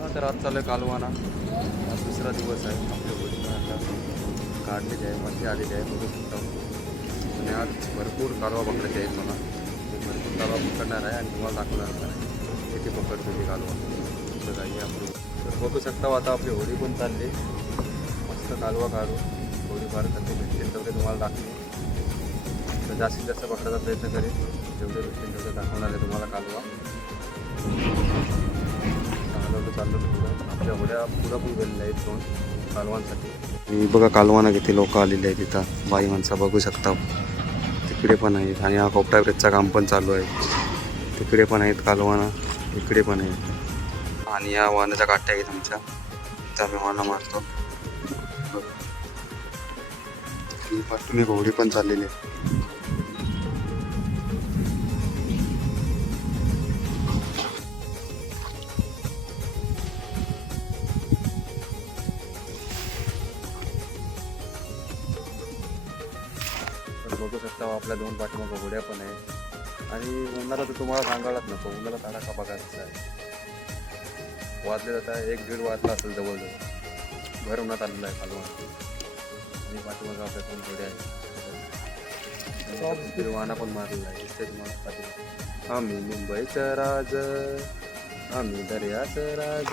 तर आज चालू आहे कालवाना. आज दुसरा दिवस आहे. आपल्या होळी पण आता काढलेली आहे, मध्ये आलेली आहे, बघू शकता. आणि आज भरपूर कालवा पकडायचे आहेत मला. मी भरपूर कालवा पकडणार आहे आणि तुम्हाला दाखवणार आहे किती पकडतो ते कालवा. तर काही आपली तर बघू शकता. आता आपली होळी पण चालली. मस्त कालवा काढू, होळी पार करते भेटतील तेवढे तुम्हाला दाखवे. तर जास्तीत जास्त पकडायचा प्रयत्न करेन. जेवढे भेटतील तेवढे दाखवणार आहे तुम्हाला कालवा. चाललो पुढं. आपल्या होड्या पुरापूर गेलेल्या आहेत दोन कालवांसाठी. बघा कालवाना किती लोक आलेले आहेत तिथं. बाई माणसं बघू शकता. तिकडे पण आहेत आणि हा कोपटा ब्रिजचं काम पण चालू आहे. तिकडे पण आहेत कालवाना, इकडे पण आहेत. आणि या वाहनाच्या काट्या आहेत आमच्या, त्या मी वाहना मारतो. पाठून एक होडी पण चाललेली आहे. तर बघू शकता आपल्या दोन पाठीमागं होड्या पण आहे. आणि उन्हाळा तर तुम्हाला सांगायलाच नको, उन्हाळा तडाखा बघायचा आहे. वाजले जात आहे 1-1.5 वाजता असेल जवळजवळ. भर उन्हात आलेलं आहे कालवा. आणि पाठीमागं आपल्या दोन होड्या आहेत. वाहना पण मारलेला आहे, दिसते तुम्हाला पाठीमागं. आम्ही मुंबईचं राज, आम्ही दर्याचं राज,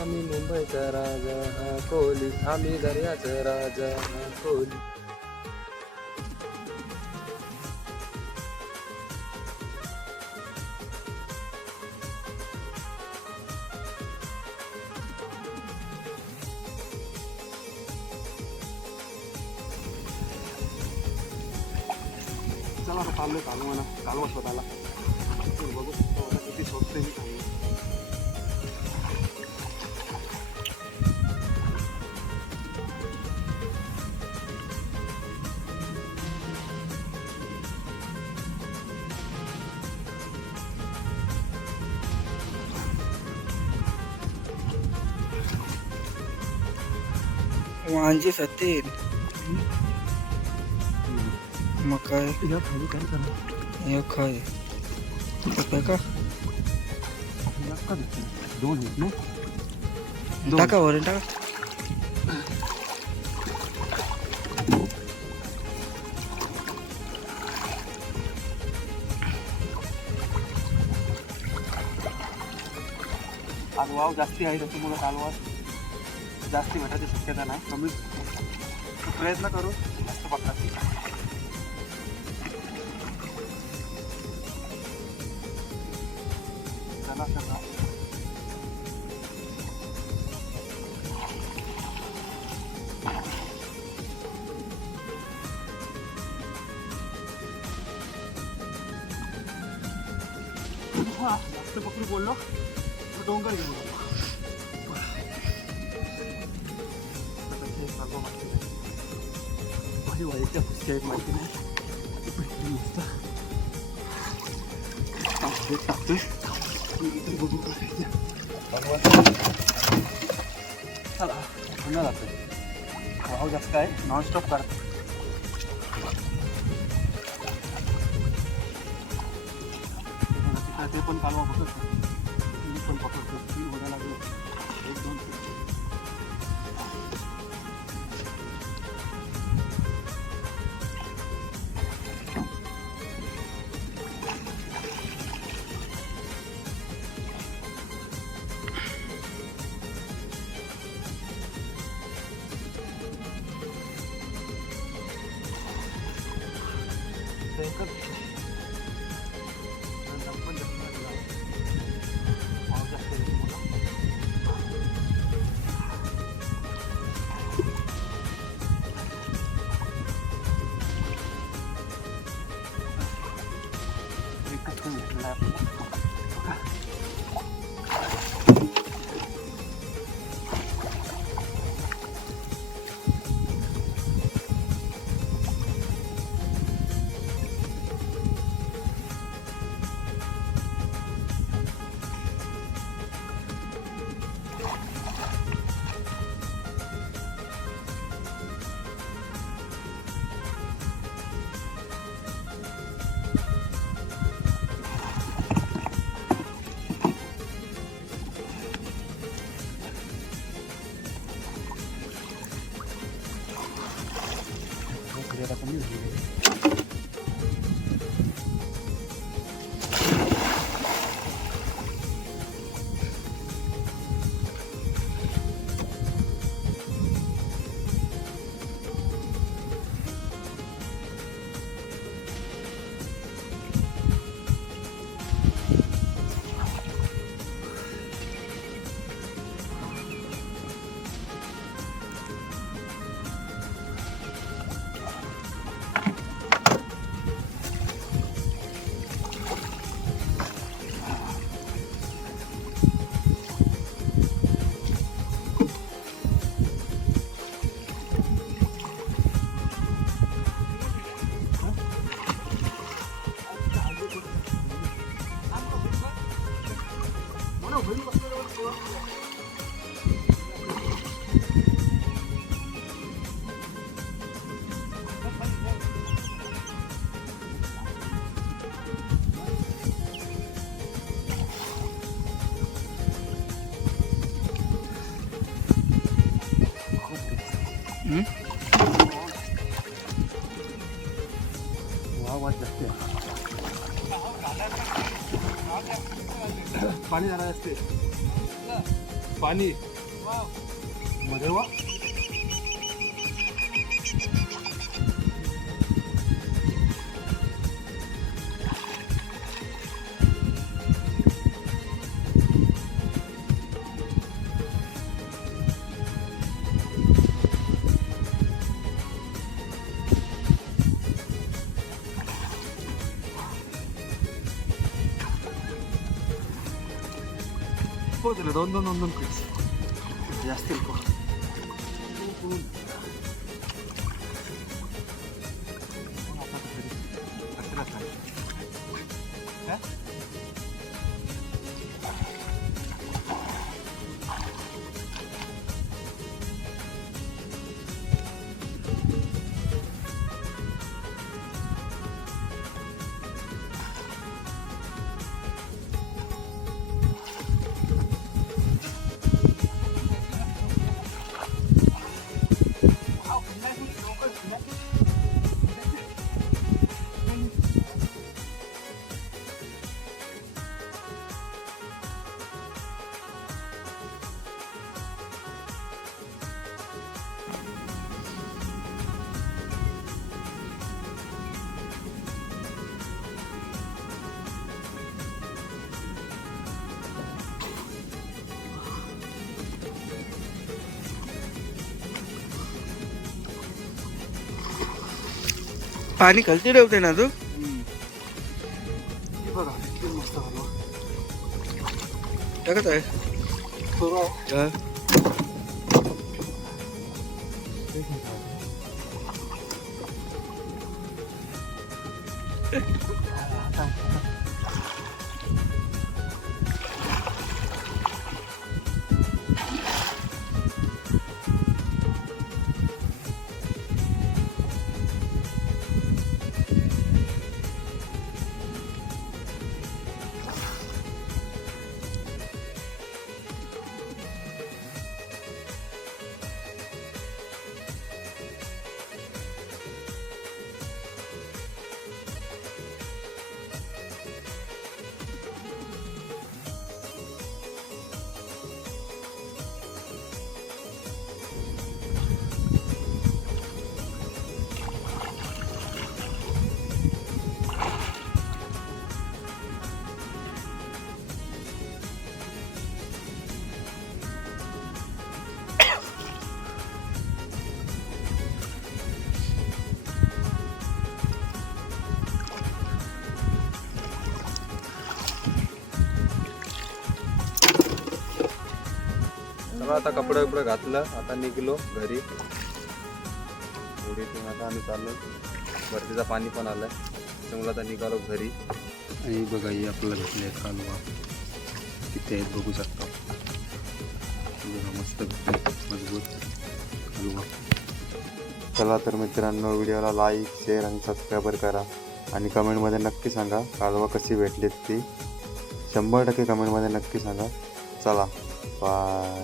आम्ही मुंबईचा राजा हा कोहली, आम्ही दर्याचं राजा हा कोहली. चला आता चाललोय कालवा शोधायला. बघू शकतो आता किती शोधते मी चांगलं. वांजी सत्तीन मग काय एक खाय का दोन आहेत ना. टाका वरून टाका. आज वाव जास्ती आहे त्याच्यामुळं कालवा जास्ती भेटायची शक्यता नाही. कमी प्रयत्न करू जास्त पकडायची. चला चला जास्त पकडू बोललो डोंगर गेलो. माझी वाईच्या पुस्तक एक माहिती नाही टाकतोय. बघू चला पुन्हा जातोय. वाव जास्त आहे, नॉनस्टॉप करतो. ते पण कालवा पकडतो, मी पण पकडतो. 3 होड्या लागलो. 1-2 हम्म? वाह जास्त पाणी जाणार असते पाणी मध्ये वा दिलं दोन दोन दोन दोन पीस जास्त पाणी खालती ठेवते ना तू बघा किती मस्त हलवा टाकत आहे हा. चला आता कपडे बिपडे घातलं आता निघलो घरी होडीतून आता आम्ही चाललो भरतीचं पाणी पण आलंय त्यामुळे आता निघालो घरी आणि बघा ही आपल्याला भेटले आहेत कालवा किती आहेत बघू शकता बघा मस्त मजबूत कालवा. चला तर मित्रांनो व्हिडिओला लाईक शेअर आणि सबस्क्राईबर करा आणि कमेंटमध्ये नक्की सांगा कालवा कशी भेटलीत ती 100% कमेंटमध्ये नक्की सांगा. चला बाय.